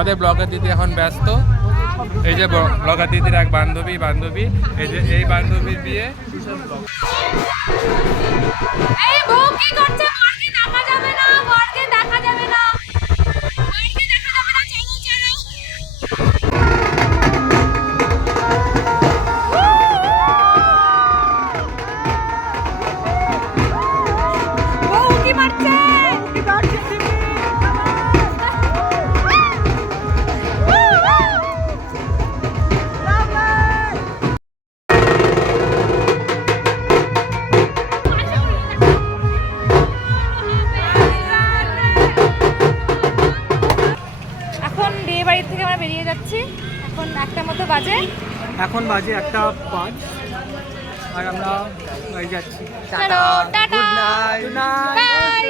আমাদের ব্লগার দিদি এখন ব্যস্ত। এই যে ব্লগার দিদির এক বান্ধবী, এই যে এই বান্ধবীর বিয়ে। এই বউ কি করছে? বরকে দেখা যাবে না, বরকে দেখা যাবে না, বরকে দেখা যাবে না। চলো চলো। বউ কি মারছে? কি মারছে তুমি? এখন বিয়ে বাড়ি থেকে আমরা বেরিয়ে যাচ্ছি। এখন 1টা মতো বাজে। এখন বাজে 1:05 আর আমরা যাচ্ছি। চলো টাটা, গুড নাইট। বাই।